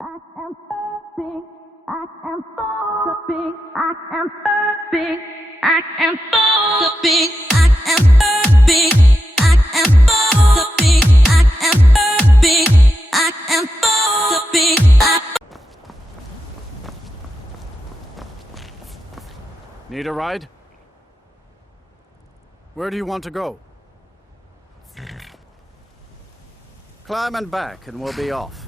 I am big. I am so big. I am big. I am so big. I am big. I am so big. I am big. I am so big. Need a ride? Where do you want to go? Climb and back and we'll be off.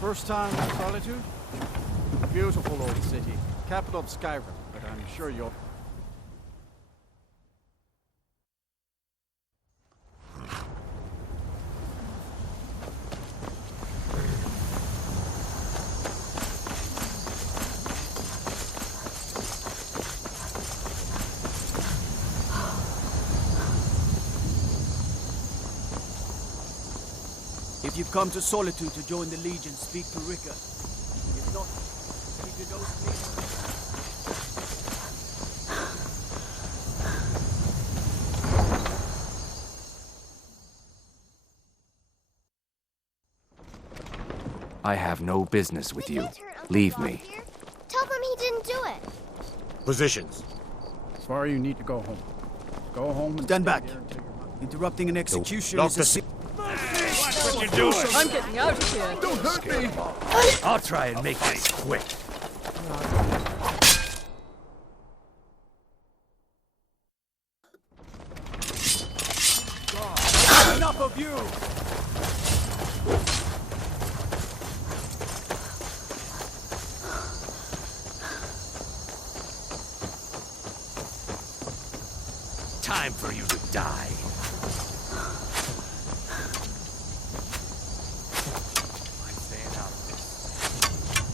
First time in Solitude? Beautiful old city. Capital of Skyrim, but I'm sure you'll... If you've come to Solitude to join the Legion, speak to Rika. If not, keep your nose clean. I have no business with you. Leave me. Tell them he didn't do it. Positions. Sorry, you need to go home. Go home and Stand stay back. there until your mother- Interrupting an execution Lock is the a sin. What you doing? I'm getting out of here. Don't hurt me! I'll try and make this quick. Enough of you! Time for you to die. I'm staying out of this.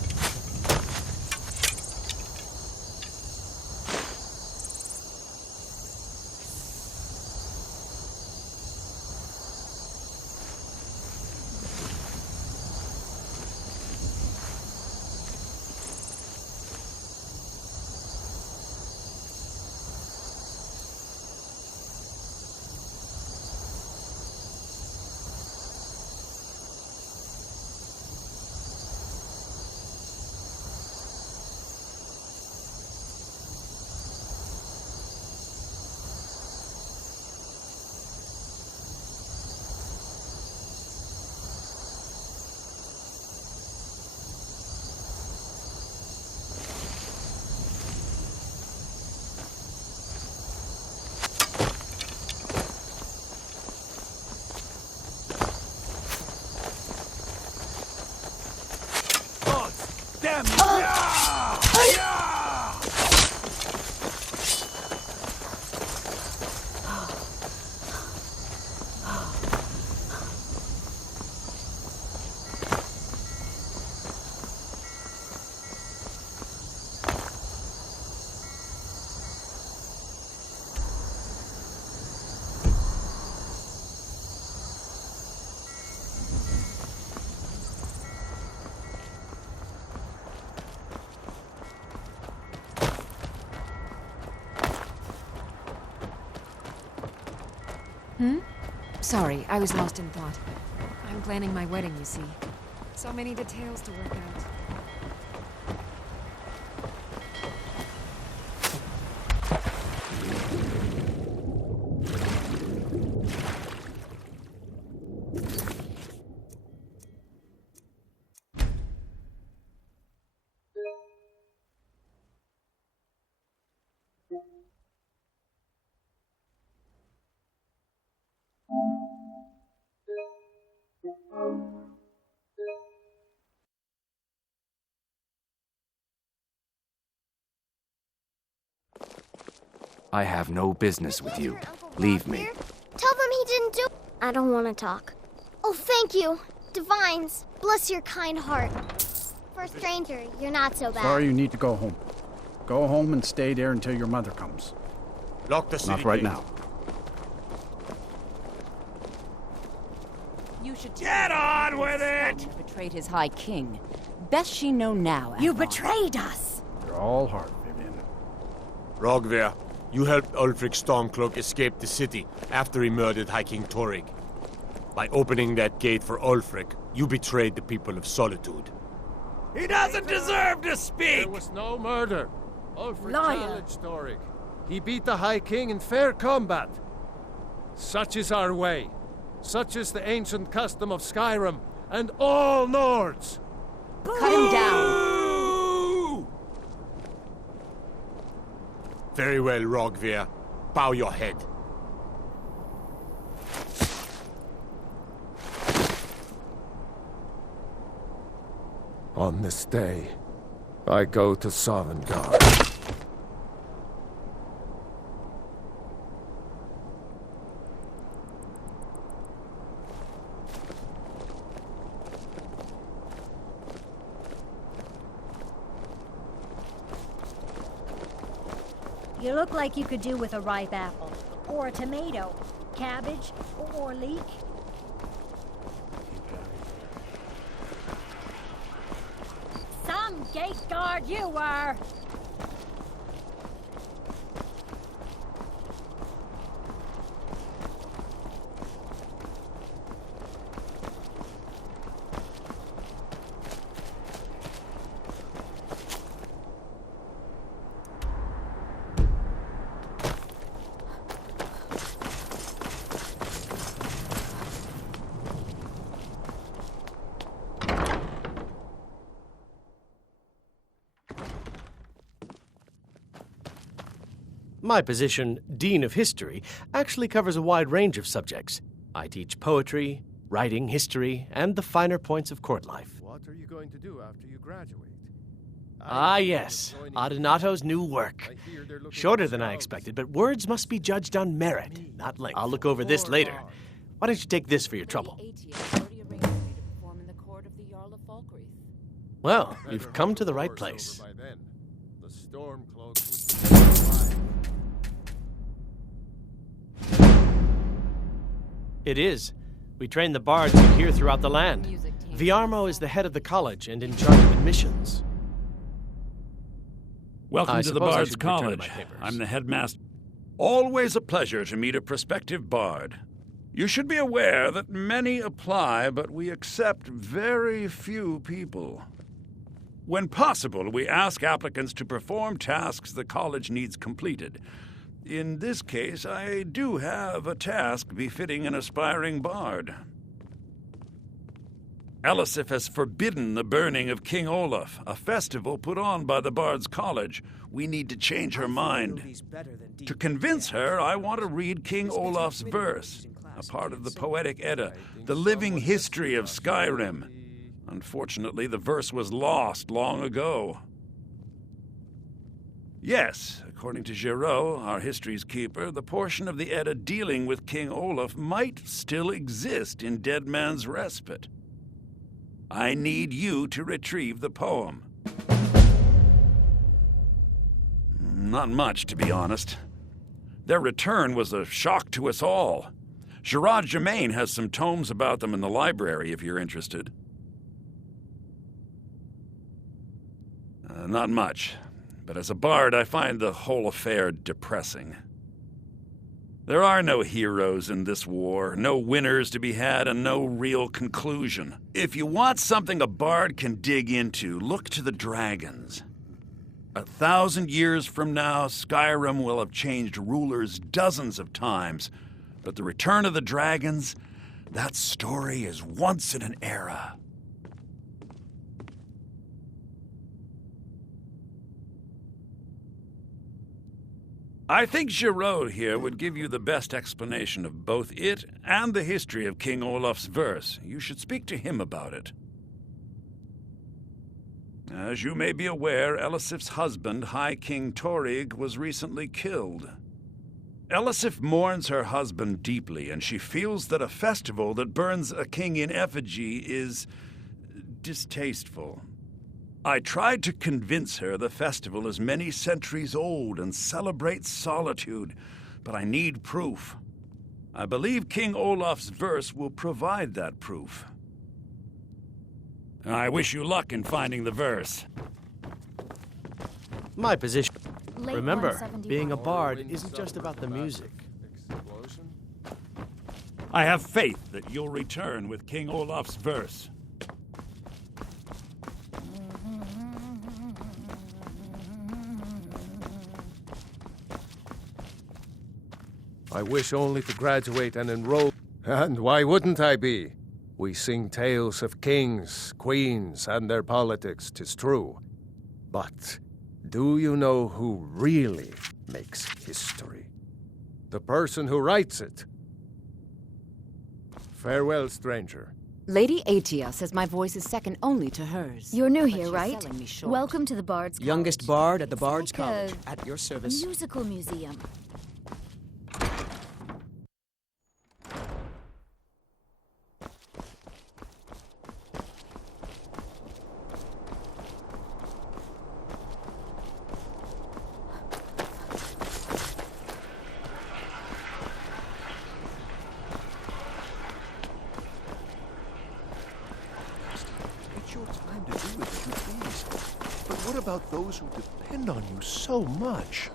Damn you! Sorry, I was lost in thought. I'm planning my wedding, you see. So many details to work out. I have no business with you. Leave me. Tell them he didn't do it. I don't want to talk. Oh, thank you. Divines, bless your kind heart. For a stranger, you're not so bad. Sorry, you need to go home. Go home and stay there until your mother comes. Lock the city Not right gate. now. You should Get on with it! Betrayed his high king. Best she know now. You Avon. betrayed us. You're all hard, Vivian. Rogvir, You helped Ulfric Stormcloak escape the city after he murdered High King Torrig. By opening that gate for Ulfric, you betrayed the people of Solitude. He doesn't deserve to speak! There was no murder. Ulfric Liar. challenged Torrig. He beat the High King in fair combat. Such is our way. Such is the ancient custom of Skyrim and all Nords. Cut him down. Ooh! Very well, Rogvir. Bow your head. On this day, I go to Sovngarde. You look like you could do with a ripe apple, or a tomato, cabbage, or leek. Some gate guard you were! My position, Dean of History, actually covers a wide range of subjects. I teach poetry, writing, history, and the finer points of court life. What are you going to do after you graduate? Ah, yes, Adonato's new work. Shorter than I expected, but words must be judged on merit, not length. I'll look over this later. Why don't you take this for your trouble? Well, you've come to the right place. The Stormcloak would It is. We train the bards here throughout the land. Viarmo is the head of the college and in charge of admissions. Welcome I to the suppose I Bard's should return College. my papers. I'm the headmaster. Always a pleasure to meet a prospective bard. You should be aware that many apply, but we accept very few people. When possible, we ask applicants to perform tasks the college needs completed. In this case, I do have a task befitting an aspiring bard. Elisif has forbidden the burning of King Olaf, a festival put on by the Bard's College. We need to change her mind. To convince her, I want to read King Olaf's verse, a part of the Poetic Edda, the living history of Skyrim. Unfortunately, the verse was lost long ago. Yes, according to Giraud, our history's keeper, the portion of the Edda dealing with King Olaf might still exist in Dead Man's Respite. I need you to retrieve the poem. Not much, to be honest. Their return was a shock to us all. Gerard Germain has some tomes about them in the library, if you're interested. Not much. But as a bard, I find the whole affair depressing. There are no heroes in this war, no winners to be had, and no real conclusion. If you want something a bard can dig into, look to the dragons. 1,000 years from now, Skyrim will have changed rulers dozens of times, but the return of the dragons, that story is once in an era. I think Giraud here would give you the best explanation of both it and the history of King Olaf's verse. You should speak to him about it. As you may be aware, Elisif's husband, High King Torrig, was recently killed. Elisif mourns her husband deeply, and she feels that a festival that burns a king in effigy is distasteful. I tried to convince her the festival is many centuries old and celebrates solitude, but I need proof. I believe King Olaf's verse will provide that proof. I wish you luck in finding the verse. My position. late Remember, 171. being a bard isn't just about the music. I have faith that you'll return with King Olaf's verse. I wish only to graduate and enroll. And why wouldn't I be? We sing tales of kings, queens, and their politics, 'tis true. But do you know who really makes history? The person who writes it. Farewell, stranger. Lady Atia says my voice is second only to hers. You're new But here, she's right? selling me short. Welcome to the Bard's College. Youngest bard at the Bard's It's like College. a At your service. musical museum. Take your time to do with it, you please. But what about those who depend on you so much?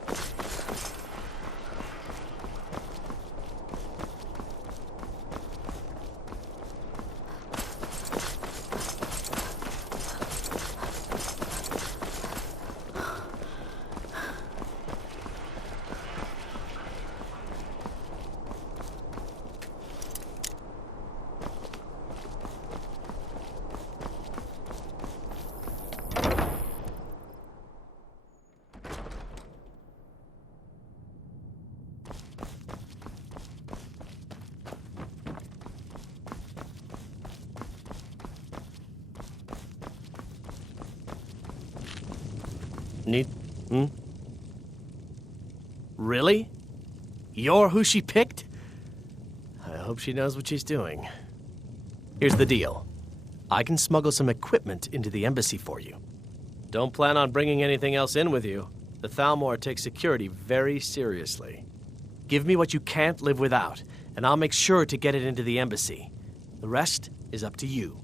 Really? You're who she picked? I hope she knows what she's doing. Here's the deal. I can smuggle some equipment into the embassy for you. Don't plan on bringing anything else in with you. The Thalmor takes security very seriously. Give me what you can't live without, and I'll make sure to get it into the embassy. The rest is up to you.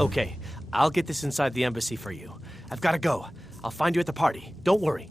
Okay, I'll get this inside the embassy for you. I've got to go. I'll find you at the party. Don't worry.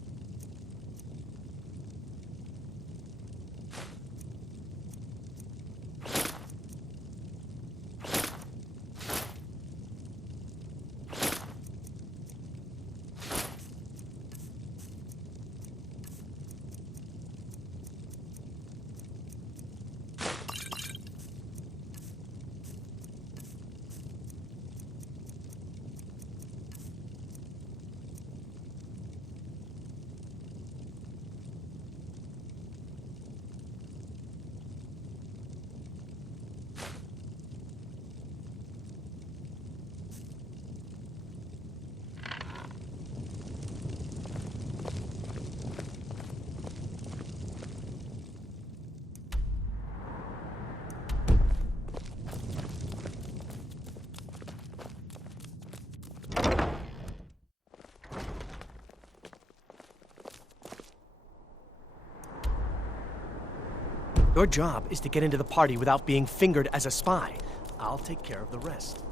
Your job is to get into the party without being fingered as a spy. I'll take care of the rest.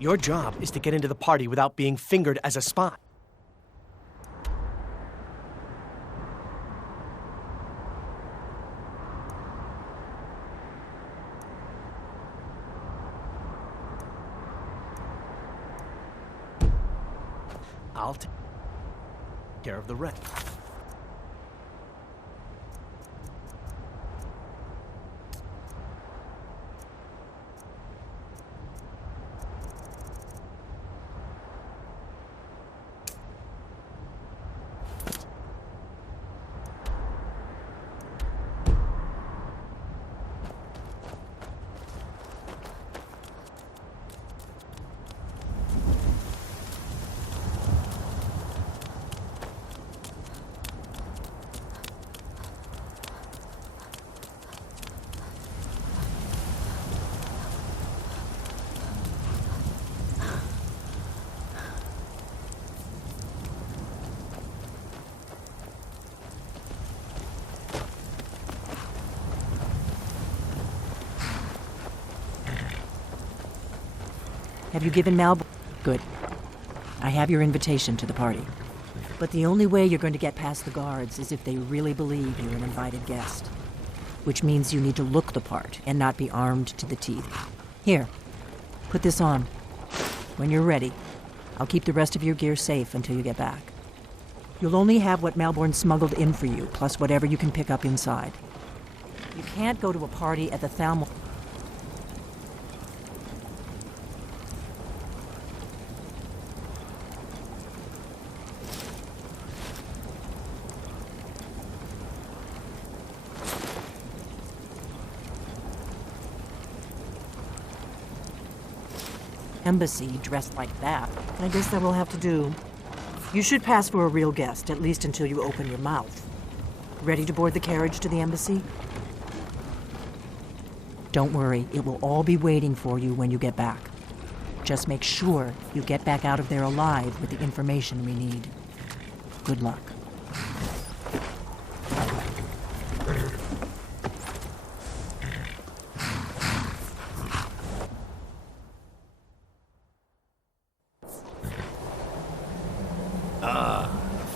Your job is to get into the party without being fingered as a spy. I'll take care of the rest. Have you given Malborn? Good. I have your invitation to the party. But the only way you're going to get past the guards is if they really believe you're an invited guest. Which means you need to look the part and not be armed to the teeth. Here, put this on. When you're ready, I'll keep the rest of your gear safe until you get back. You'll only have what Malborn smuggled in for you, plus whatever you can pick up inside. You can't go to a party at the Thalmor... embassy dressed like that. I guess that will have to do. You should pass for a real guest, at least until you open your mouth. Ready to board the carriage to the embassy? Don't worry, it will all be waiting for you when you get back. Just make sure you get back out of there alive with the information we need. Good luck.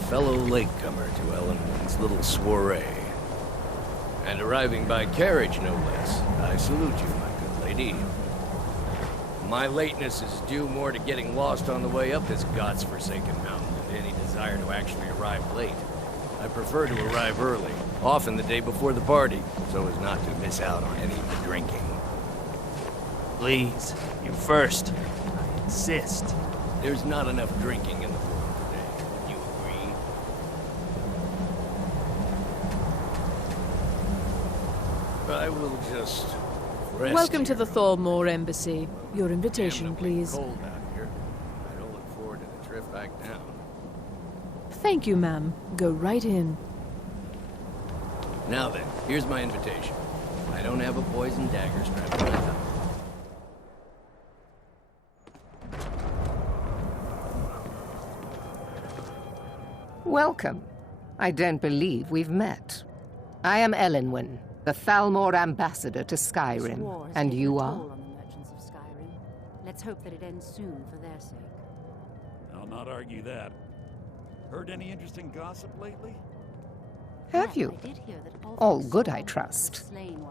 Fellow latecomer to Ellen's little soiree. And arriving by carriage, no less. I salute you, my good lady. My lateness is due more to getting lost on the way up this god's-forsaken mountain than any desire to actually arrive late. I prefer to arrive early, often the day before the party, so as not to miss out on any of the drinking. Please, you first. I insist. There's not enough drinking in the world. I will just rest. Welcome to the Thalmor Embassy. Your invitation, please. Cold out here. I don't look forward to the trip back down. Thank you, ma'am. Go right in. Now then, here's my invitation. I don't have a poison dagger strapped to my belt. Welcome. I don't believe we've met. I am Elenwen, the Thalmor ambassador to Skyrim, and you are? On the merchants of Skyrim. Let's hope that it ends soon for their sake. I'll not argue that. Heard any interesting gossip lately? Have you? All good, I trust.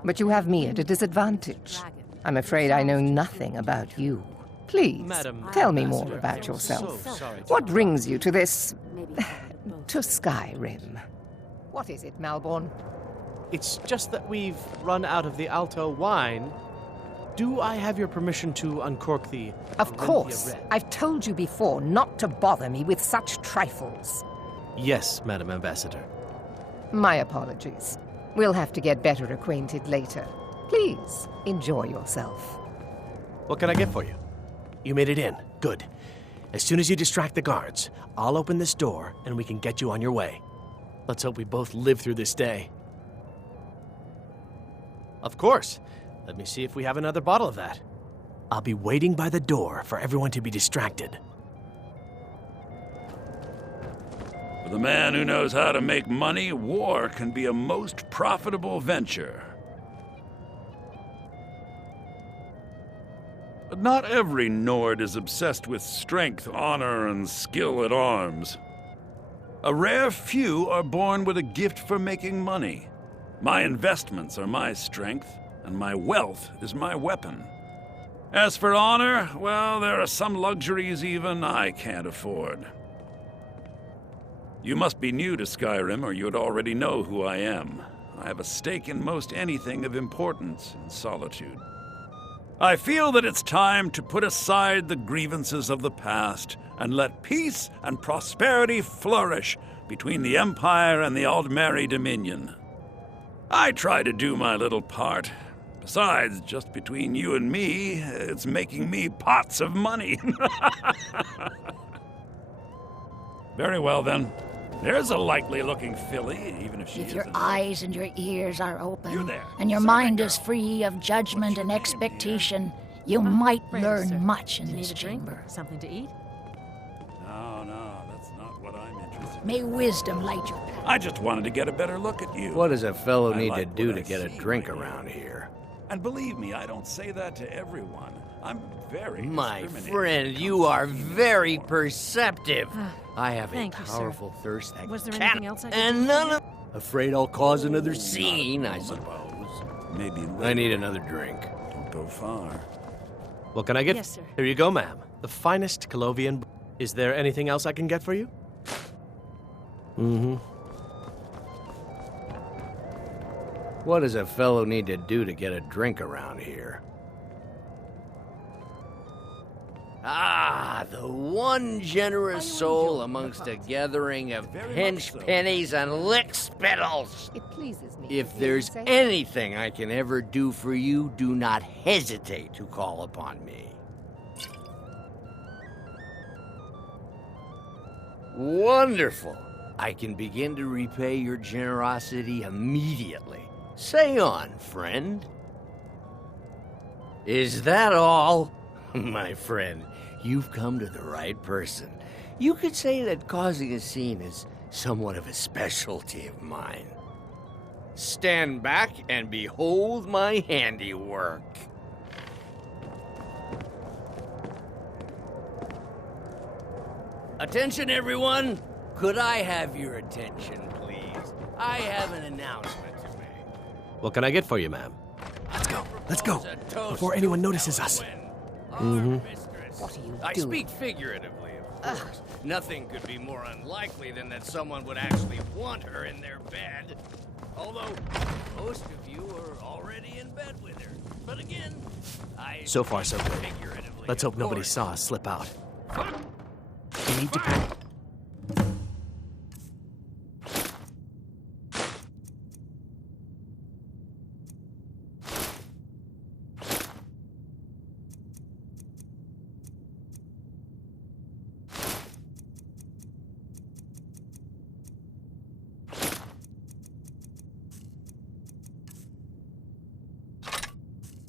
But you have me at a disadvantage. I'm afraid I know nothing about you. Please, tell me more about yourself. What brings you to this... to Skyrim? What is it, Malborn? It's just that we've run out of the Alto wine. Do I have your permission to uncork the... Of course. I've told you before not to bother me with such trifles. Yes, Madam Ambassador. My apologies. We'll have to get better acquainted later. Please, enjoy yourself. What can I get for you? You made it in. Good. As soon as you distract the guards, I'll open this door and we can get you on your way. Let's hope we both live through this day. Of course. Let me see if we have another bottle of that. I'll be waiting by the door for everyone to be distracted. For the man who knows how to make money, war can be a most profitable venture. But not every Nord is obsessed with strength, honor, and skill at arms. A rare few are born with a gift for making money. My investments are my strength, and my wealth is my weapon. As for honor, well, there are some luxuries even I can't afford. You must be new to Skyrim, or you'd already know who I am. I have a stake in most anything of importance in Solitude. I feel that it's time to put aside the grievances of the past and let peace and prosperity flourish between the Empire and the Aldmeri Dominion. I try to do my little part. Besides, just between you and me, it's making me pots of money. Very well, then. There's a likely-looking filly, even if she If isn't. your eyes and your ears are open, You there, and your mind is free of judgment and expectation, you might learn much in this chamber. Something to eat? No, that's not what I'm interested in. May wisdom light your path. I just wanted to get a better look at you. What does a fellow I need like to do what to I get a see drink right around here? And believe me, I don't say that to everyone. I'm very My discriminating. friend, you are very perceptive. I have a Thank you, sir. powerful thirst that Was there cannot- anything else I could and do for none you? of... Afraid I'll cause another scene, I suppose. Maybe I need another drink. Don't go far. What can I get? Yes, sir. Here you go, ma'am. The finest Colovian. Is there anything else I can get for you? Mm-hmm. What does a fellow need to do to get a drink around here? Ah, the one generous soul amongst a gathering of pinch pennies and lick spittles. It pleases me. If there's anything I can ever do for you, do not hesitate to call upon me. Wonderful. I can begin to repay your generosity immediately. Say on, friend. Is that all? My friend, you've come to the right person. You could say that causing a scene is somewhat of a specialty of mine. Stand back and behold my handiwork. Attention, everyone! Could I have your attention, please? I have an announcement to make. What can I get for you, ma'am? Let's go, before anyone notices us. Mm-hmm. What are you doing? I speak figuratively, of course. Nothing could be more unlikely than that someone would actually want her in their bed. Although, most of you are already in bed with her. But again, I So far, so good. figuratively, Let's hope of nobody course. saw us slip out. We need to pack.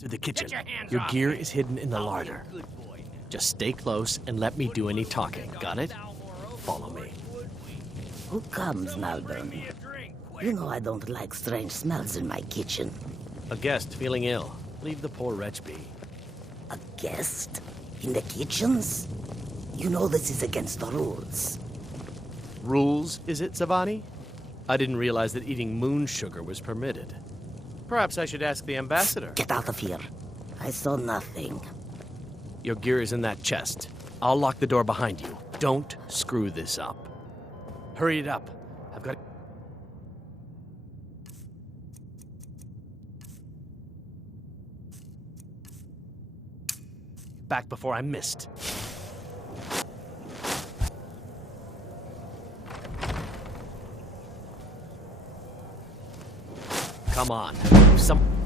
To the kitchen. Your gear is hidden in the larder. Just stay close and let me do any talking. Got it? Follow me. Who comes, Malvern? You know I don't like strange smells in my kitchen. A guest feeling ill. Leave the poor wretch be. A guest? In the kitchens? You know this is against the rules. Rules, is it, Zavani? I didn't realize that eating moon sugar was permitted. Perhaps I should ask the ambassador. Get out of here. I saw nothing. Your gear is in that chest. I'll lock the door behind you. Don't screw this up. Hurry it up. I've got... Back before I'm missed. Come on.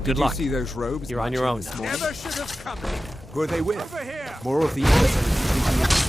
Good luck. Did you see those robes? You're on your own now. Never should have come here. Who are they with? Over here. More of the emissaries.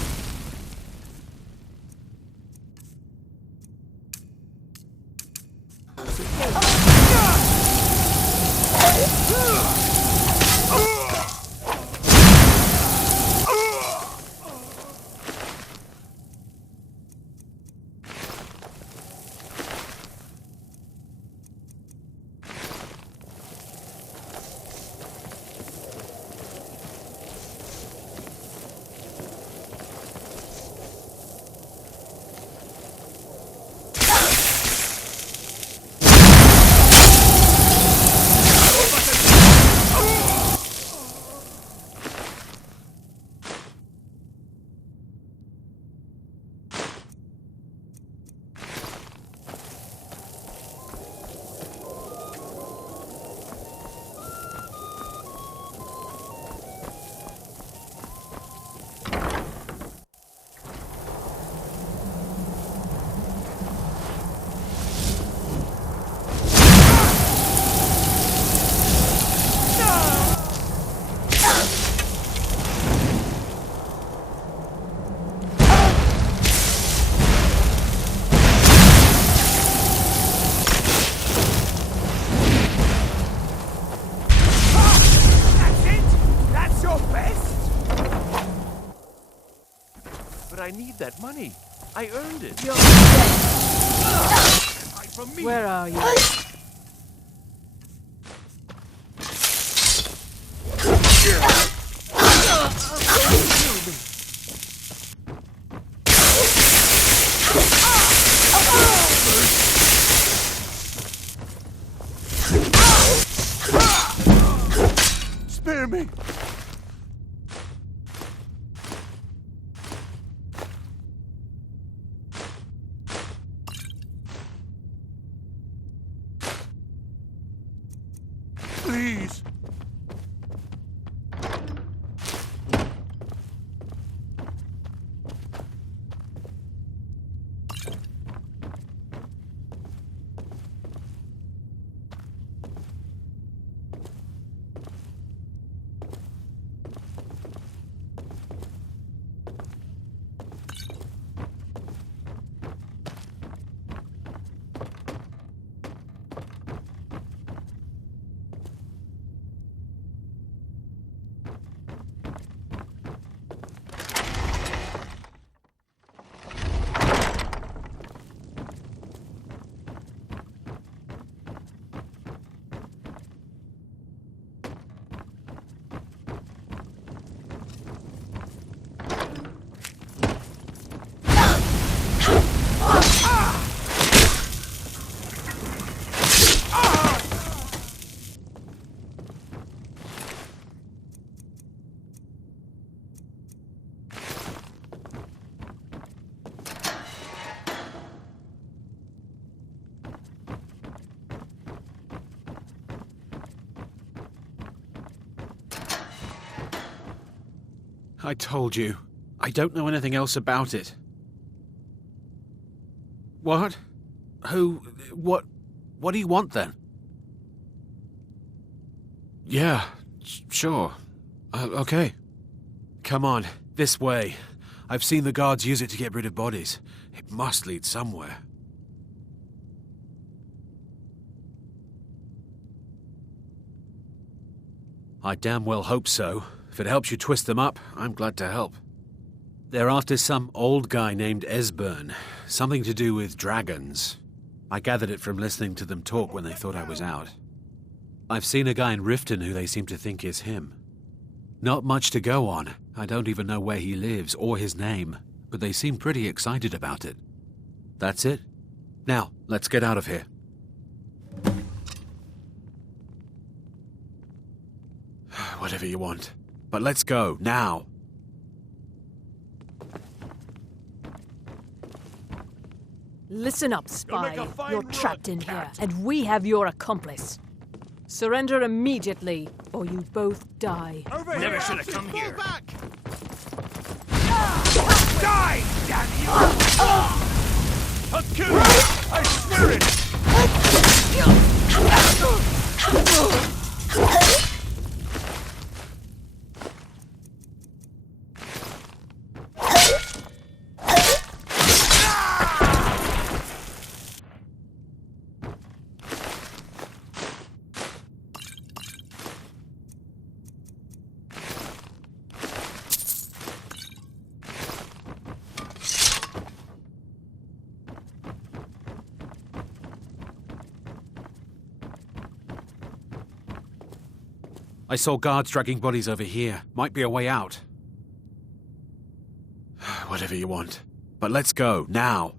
I need that money. I earned it. Where are you? Please. I told you. I don't know anything else about it. What? Who? What do you want then? Yeah, sure. Okay. Come on, this way. I've seen the guards use it to get rid of bodies. It must lead somewhere. I damn well hope so. If it helps you twist them up, I'm glad to help. They're after some old guy named Esbern. Something to do with dragons. I gathered it from listening to them talk when they thought I was out. I've seen a guy in Riften who they seem to think is him. Not much to go on. I don't even know where he lives or his name, but they seem pretty excited about it. That's it. Now, let's get out of here. Whatever you want. But let's go, now. Listen up, spy. You're trapped in here, and we have your accomplice. Surrender immediately, or you both die. Never should have come here. Die, damn you! I'll kill you! I swear it! I saw guards dragging bodies over here. Might be a way out. Whatever you want. But let's go, now.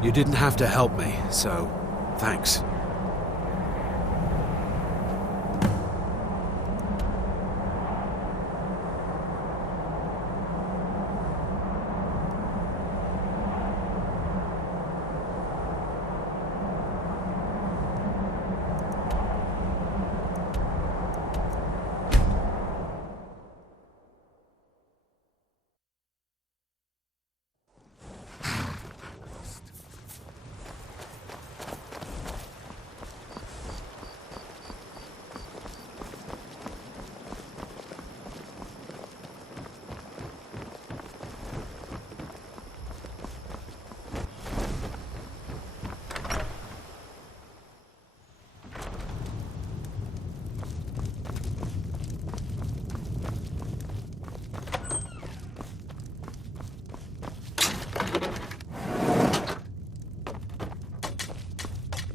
You didn't have to help me, so thanks.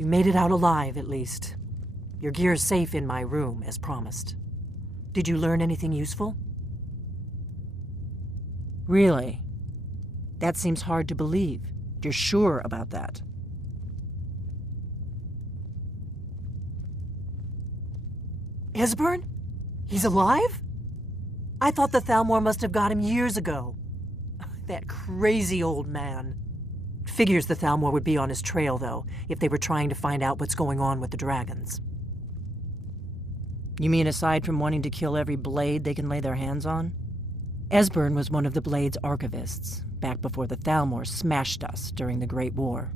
You made it out alive, at least. Your gear's safe in my room, as promised. Did you learn anything useful? Really? That seems hard to believe. You're sure about that? Esbern? He's alive? I thought the Thalmor must have got him years ago. That crazy old man. Figures the Thalmor would be on his trail, though, if they were trying to find out what's going on with the dragons. You mean aside from wanting to kill every blade they can lay their hands on? Esbern was one of the Blade's archivists, back before the Thalmor smashed us during the Great War.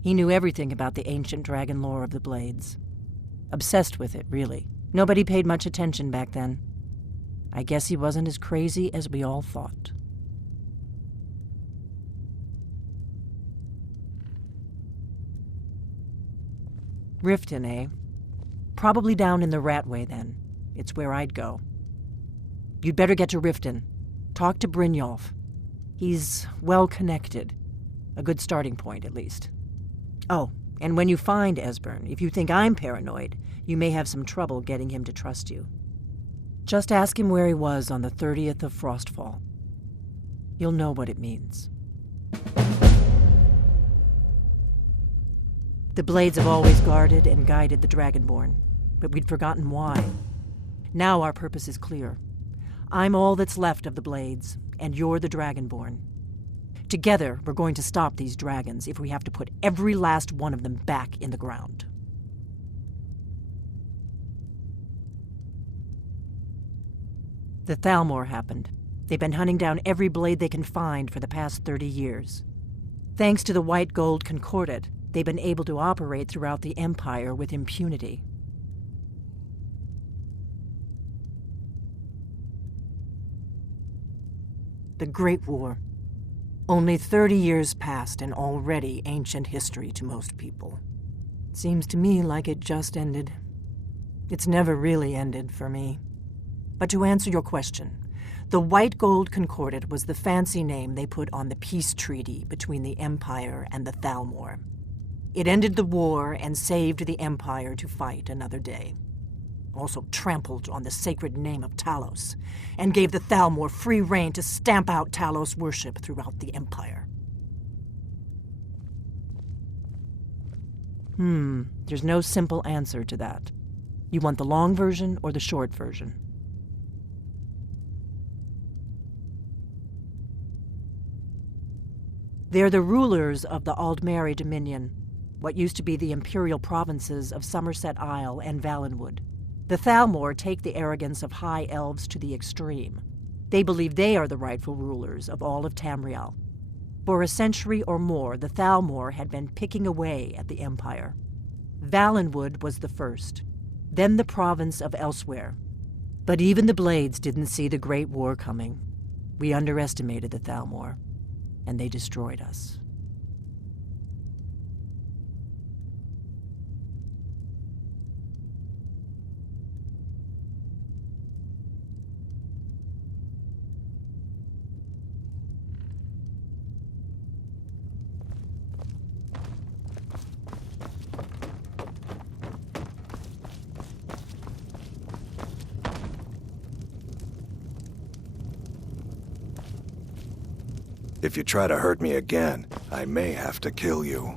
He knew everything about the ancient dragon lore of the Blades. Obsessed with it, really. Nobody paid much attention back then. I guess he wasn't as crazy as we all thought. Riften, eh? Probably down in the Ratway, then. It's where I'd go. You'd better get to Riften. Talk to Brynjolf. He's well-connected. A good starting point, at least. Oh, and when you find Esbern, if you think I'm paranoid, you may have some trouble getting him to trust you. Just ask him where he was on the 30th of Frostfall. You'll know what it means. The Blades have always guarded and guided the Dragonborn, but we'd forgotten why. Now our purpose is clear. I'm all that's left of the Blades, and you're the Dragonborn. Together, we're going to stop these dragons if we have to put every last one of them back in the ground. The Thalmor happened. They've been hunting down every blade they can find for the past 30 years. Thanks to the White Gold Concordat, they've been able to operate throughout the Empire with impunity. The Great War. Only 30 years passed and already ancient history to most people. Seems to me like it just ended. It's never really ended for me. But to answer your question, the White Gold Concordat was the fancy name they put on the peace treaty between the Empire and the Thalmor. It ended the war and saved the Empire to fight another day. Also trampled on the sacred name of Talos, and gave the Thalmor free rein to stamp out Talos worship throughout the Empire. There's no simple answer to that. You want the long version or the short version? They're the rulers of the Aldmeri Dominion, what used to be the imperial provinces of Somerset Isle and Valenwood. The Thalmor take the arrogance of high elves to the extreme. They believe they are the rightful rulers of all of Tamriel. For a century or more, the Thalmor had been picking away at the Empire. Valenwood was the first, then the province of Elsewhere. But even the Blades didn't see the Great War coming. We underestimated the Thalmor, and they destroyed us. If you try to hurt me again, I may have to kill you.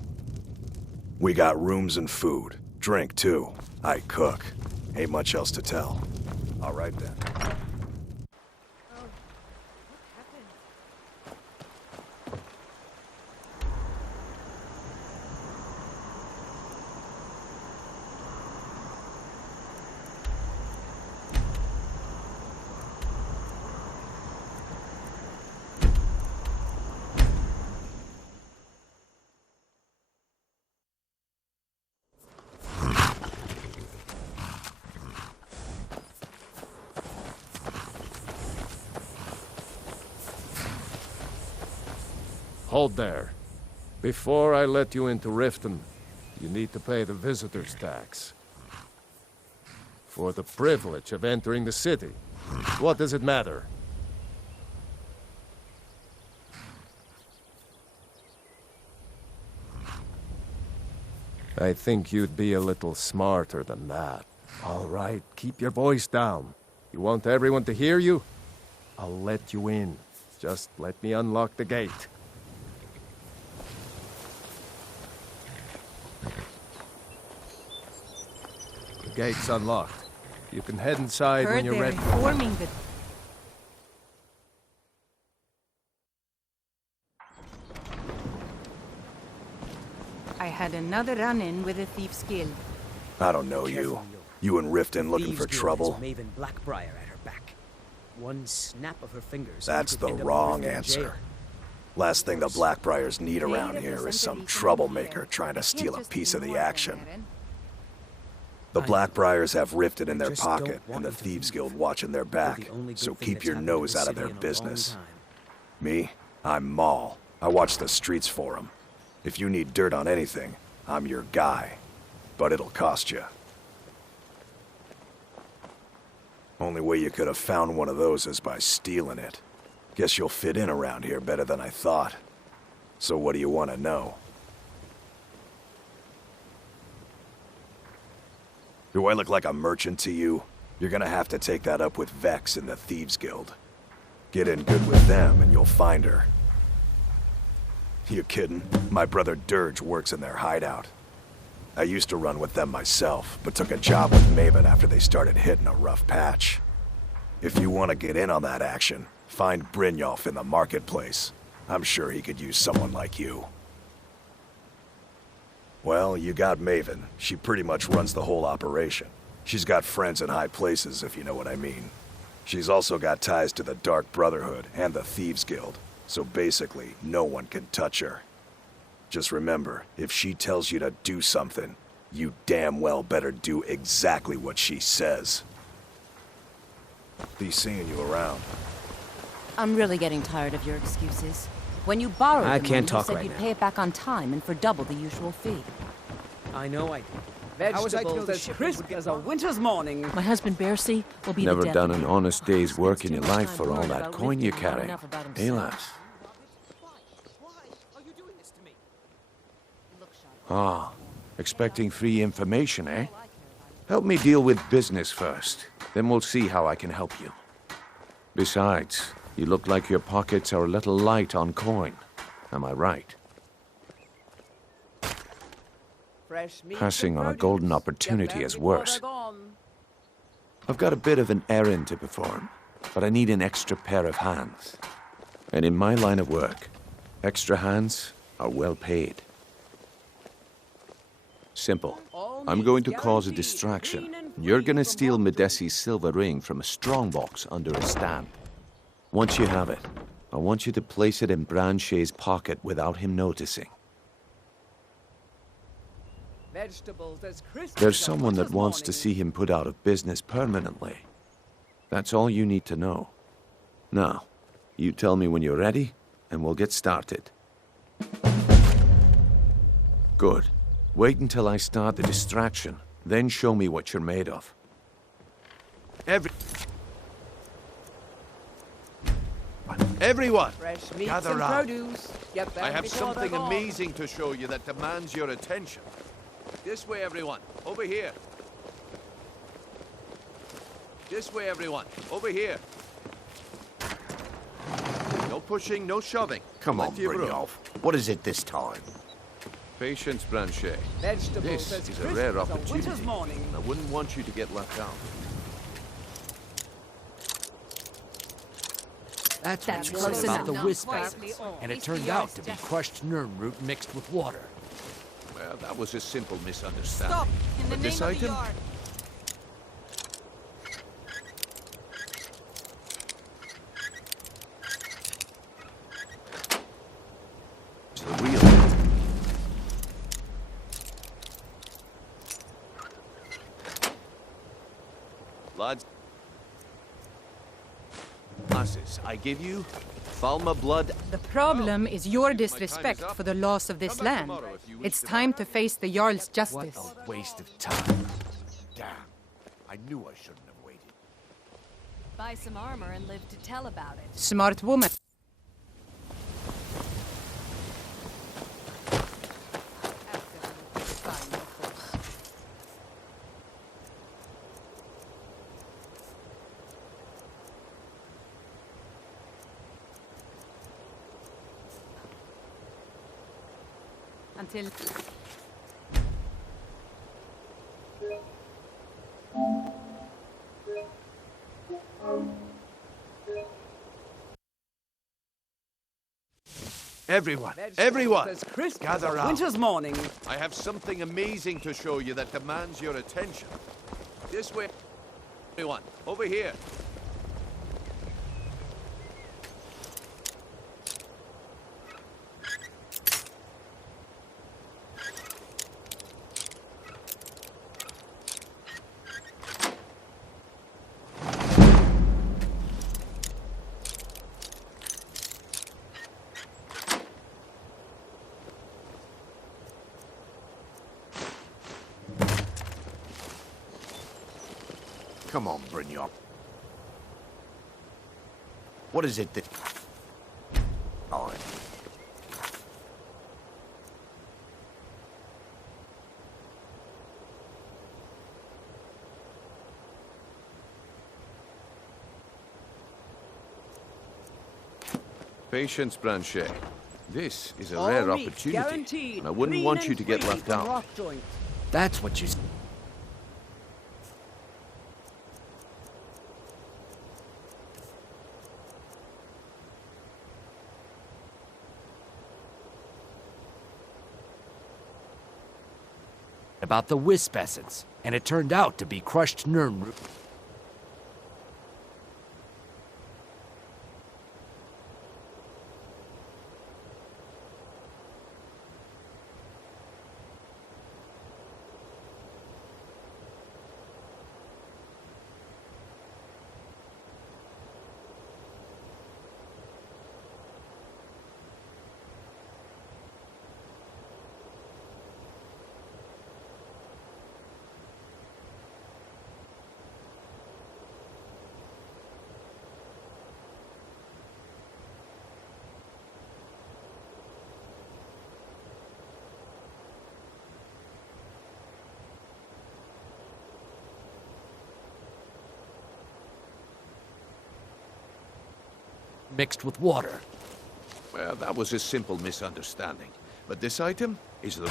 We got rooms and food. Drink, too. I cook. Ain't much else to tell. All right, then. Hold there. Before I let you into Riften, you need to pay the visitor's tax. For the privilege of entering the city. What does it matter? I think you'd be a little smarter than that. All right, keep your voice down. You want everyone to hear you? I'll let you in. Just let me unlock the gate. The gate's unlocked. You can head inside when you're ready. Informing the I had another run-in with a thief's guild. I don't know you. You and Riften looking for trouble? Maven Blackbriar at her back. One snap of her fingers. That's the wrong answer. Last thing the Blackbriars need around here is some troublemaker trying to steal a piece of the action. The Blackbriars have Riften in their pocket, and the Thieves Guild watching their back, so keep your nose out of their business. Me? I'm Maul. I watch the streets for them. If you need dirt on anything, I'm your guy. But it'll cost you. Only way you could have found one of those is by stealing it. Guess you'll fit in around here better than I thought. So what do you want to know? Do I look like a merchant to you? You're gonna have to take that up with Vex in the Thieves Guild. Get in good with them and you'll find her. You kidding? My brother Dirge works in their hideout. I used to run with them myself, but took a job with Maven after they started hitting a rough patch. If you want to get in on that action, find Brynjolf in the marketplace. I'm sure he could use someone like you. Well, you got Maven. She pretty much runs the whole operation. She's got friends in high places, if you know what I mean. She's also got ties to the Dark Brotherhood and the Thieves Guild, so basically, no one can touch her. Just remember, if she tells you to do something, you damn well better do exactly what she says. Be seeing you around. I'm really getting tired of your excuses. When you borrowed I the can't money, talk you said right you'd now. pay it back on time and for double the usual fee. I know I did. How was I to know Vegetables the as shipment crisp would get as a winter's morning. My husband, Bercy, will be Never the death done of an me. honest day's work in your life for all learn that about coin you lifting carry. enough about Hey, himself. lass? Ah, expecting free information, eh? Help me deal with business first. Then we'll see how I can help you. Besides, you look like your pockets are a little light on coin. Am I right? Fresh meat Passing and on a produce. golden Get opportunity them is before worse. they're gone. I've got a bit of an errand to perform, but I need an extra pair of hands. And in my line of work, extra hands are well paid. Simple. I'm going to cause a distraction. You're going to steal Medesi's silver ring from a strongbox under a stamp. Once you have it, I want you to place it in Branche's pocket without him noticing. Vegetables as crisp There's as a someone that winter's wants to morning. see him put out of business permanently. That's all you need to know. Now, you tell me when you're ready, and we'll get started. Good. Wait until I start the distraction, then show me what you're made of. Everyone, Fresh meats gather and round. produce. Get them I have before something they're gone. amazing to show you that demands your attention. This way, everyone. Over here. This way, everyone. Over here. No pushing, no shoving. Come on, Plenty of room. Brynjolf. What is it this time? Patience, Blanchet. Vegetables This as is a crisp rare as a opportunity. winter's morning. I wouldn't want you to get left out. That's That's what's close about the enough. wisp Quite apples. all. And it He's turned the out to be youngster. crushed nerm root mixed with water. Well, that was a simple misunderstanding. Stop! In the But name this of the item? yard. It's the real thing. Lads. Lasses, I give you Falma blood. The problem is your disrespect for the laws of this land. It's time to face the Jarl's justice. What a waste of time. Damn. I knew I shouldn't have waited. Buy some armor and live to tell about it. Smart woman. Until... Everyone, gather round. Winter's morning. I have something amazing to show you that demands your attention. This way, everyone, over here. Come on, Brynjolf. What is it that... Oh. Patience, Blanchet. This is a rare opportunity, and I wouldn't want you to get left out. That's what you... about the wisp essence, and it turned out to be crushed nirn. Mixed with water. Well, that was a simple misunderstanding. But this item is the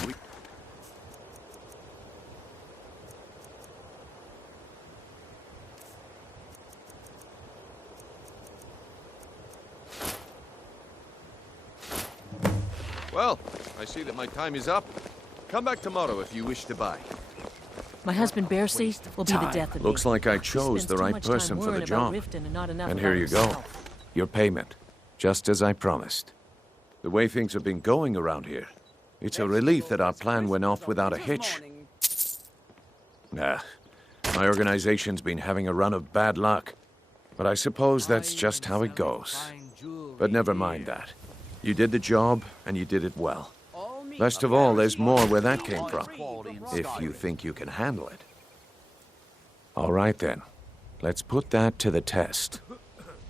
Well, I see that my time is up. Come back tomorrow if you wish to buy. My husband Bercy will be the death of me. Looks like I chose the right person for the job. And here you go. Your payment. Just as I promised. The way things have been going around here, it's a relief that our plan went off without a hitch. Nah, my organization's been having a run of bad luck. But I suppose that's just how it goes. But never mind that. You did the job, and you did it well. Best of all, there's more where that came from, if you think you can handle it. All right then, let's put that to the test.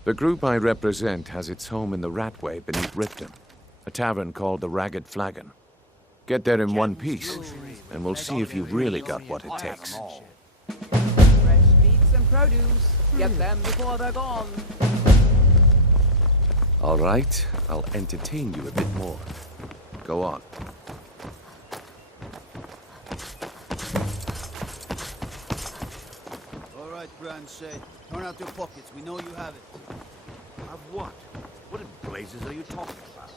The group I represent has its home in the Ratway beneath Riften, a tavern called the Ragged Flagon. Get there in one piece, and we'll see if you've really got what it takes. Fresh meats and produce. Get them before they're gone. All right, I'll entertain you a bit more. Go on. All right, Blanchet. Turn out your pockets. We know you have it. Have what? What in blazes are you talking about?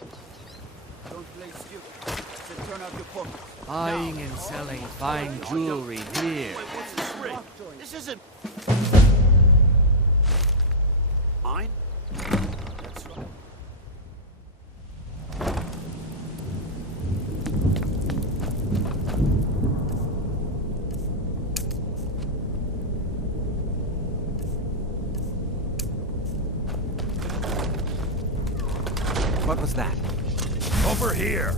Don't play stupid. I said turn out your pockets. Buying and selling fine jewelry here. What's this ring? This isn't... Mine? That's right. What was that? Over here!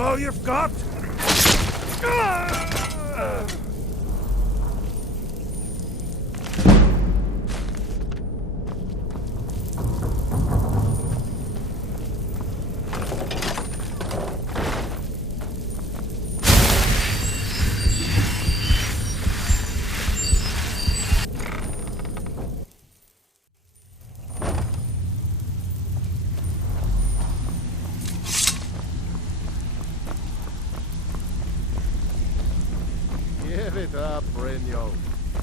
all you've got? Give it up, Brynjo.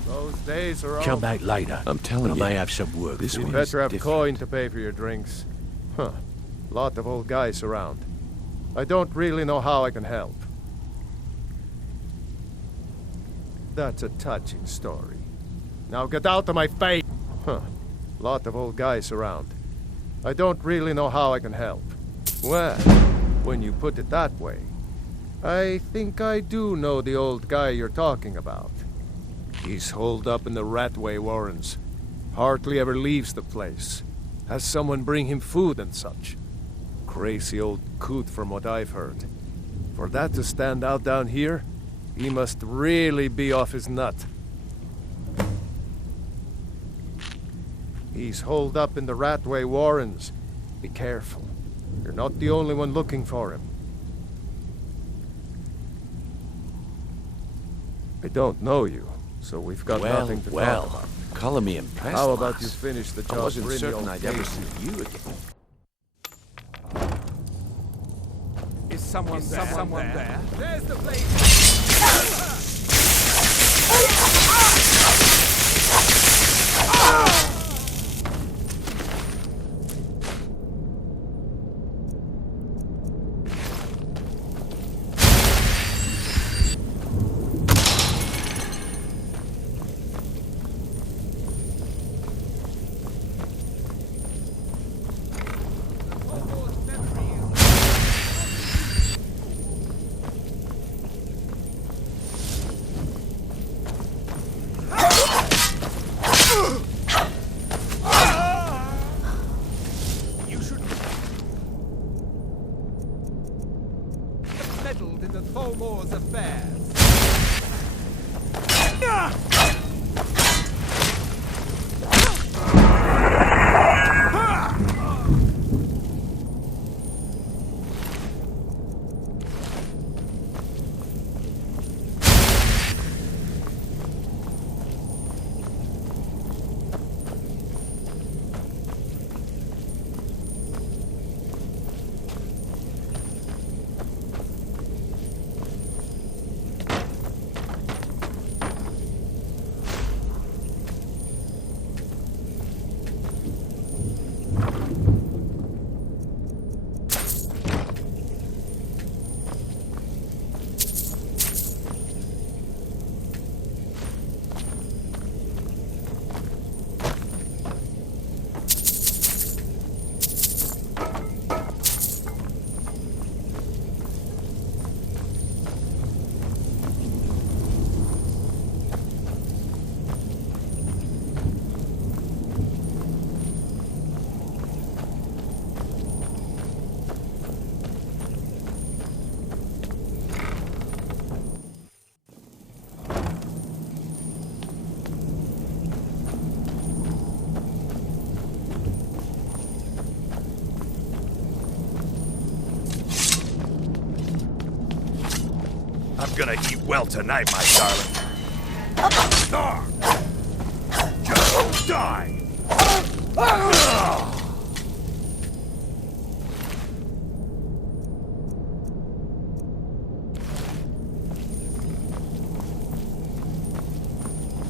Those days are Come over. back later. I'm telling I you. may have some work. This You one better have different. coin to pay for your drinks. Huh. Lot of old guys around. I don't really know how I can help. That's a touching story. Now get out of my face! Huh. Lot of old guys around. I don't really know how I can help. Well, when you put it that way, I think I do know the old guy you're talking about. He's holed up in the Ratway Warrens. Hardly ever leaves the place. Has someone bring him food and such. Crazy old coot from what I've heard. For that to stand out down here, he must really be off his nut. He's holed up in the Ratway Warrens. Be careful. You're not the only one looking for him. I don't know you, so we've got nothing to talk about. Color me impressed. How about you lass. finish the I job wasn't Brynjo certain I'd ever gave see you again. Is someone there? There's the place. Meddled in the Tholmor's affairs. I'm gonna eat well tonight, my darling. Starve! Just die!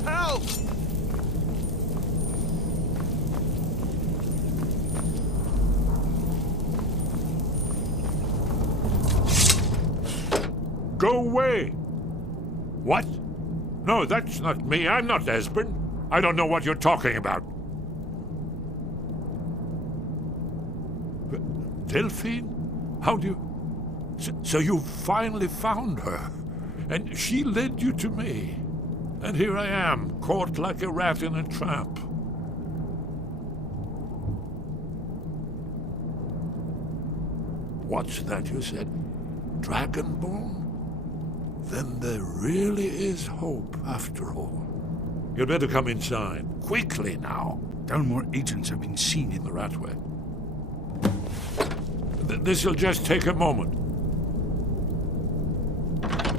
Help! Go away! What? No, that's not me. I'm not Esbern. I don't know what you're talking about. Delphine? How do you... So you finally found her, and she led you to me. And here I am, caught like a rat in a trap. What's that you said? Dragonborn? Then there really is hope after all. You'd better come inside. Quickly now. Dalmor agents have been seen in the Ratway. This'll just take a moment.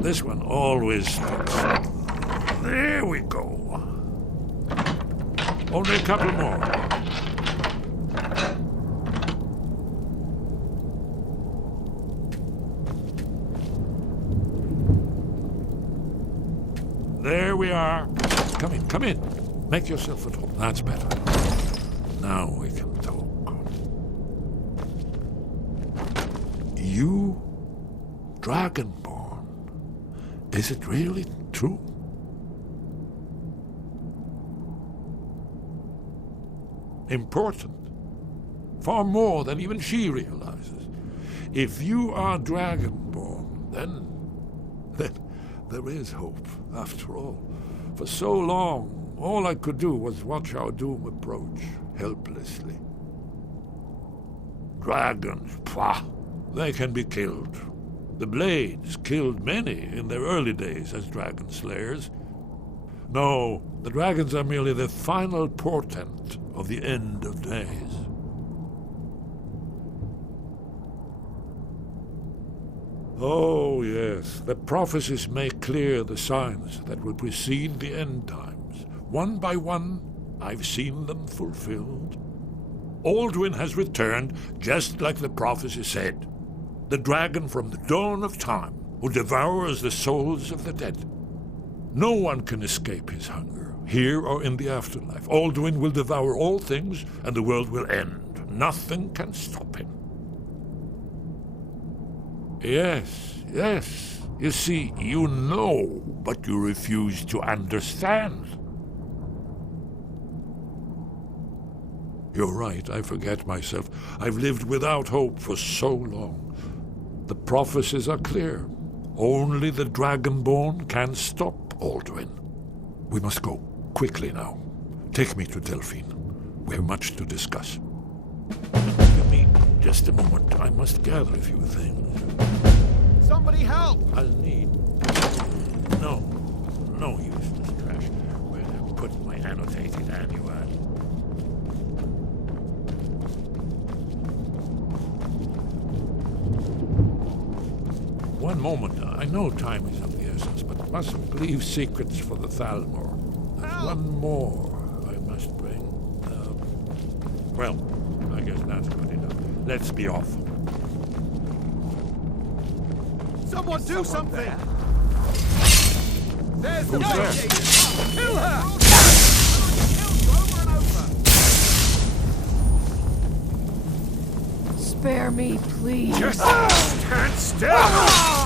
This one always sticks. There we go. Only a couple more. There we are. Come in, come in. Make yourself at home. That's better. Now we can talk. You, Dragonborn, is it really true? Important. Far more than even she realizes. If you are Dragonborn, then there is hope, after all. For so long, all I could do was watch our doom approach, helplessly. Dragons, pah! They can be killed. The Blades killed many in their early days as dragon slayers. No, the dragons are merely the final portent of the end of days. Oh, yes, the prophecies make clear the signs that will precede the end times. One by one, I've seen them fulfilled. Alduin has returned, just like the prophecy said. The dragon from the dawn of time, who devours the souls of the dead. No one can escape his hunger, here or in the afterlife. Alduin will devour all things, and the world will end. Nothing can stop him. Yes, yes. You see, you know, but you refuse to understand. You're right, I forget myself. I've lived without hope for so long. The prophecies are clear. Only the Dragonborn can stop Alduin. We must go, quickly now. Take me to Delphine. We have much to discuss. Give me just a moment. I must gather a few things. Somebody help! I'll need... No useless trash. Where to put my annotated annual? One moment. I know time is of the essence, but mustn't leave secrets for the Thalmor. There's one more I must bring. Well, I guess that's good enough. Let's be off. Someone do something! There's the Who's there? Kill her! Spare me, please. Just stand still!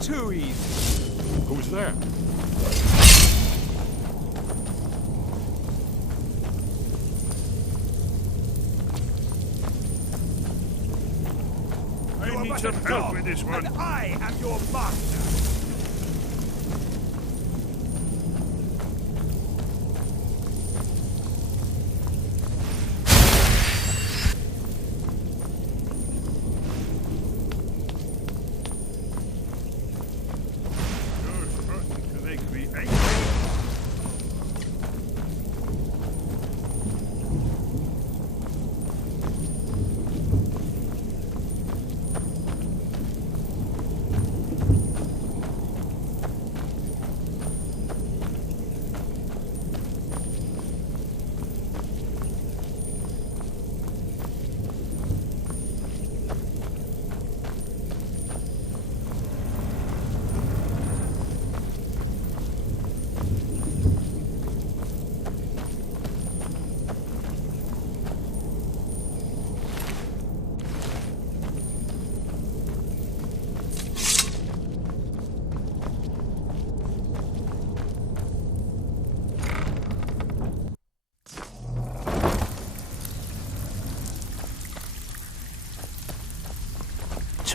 Too easy. Who's there? I need some help with this one. And I am your master.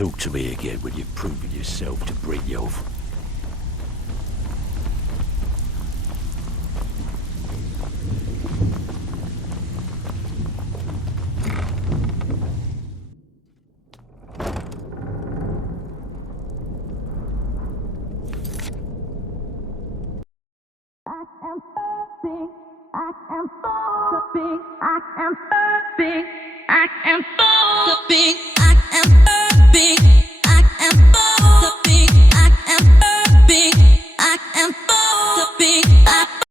talk to me again when you've proven yourself to Brynjolf. I am big. I am so big. I am so big. I am so big.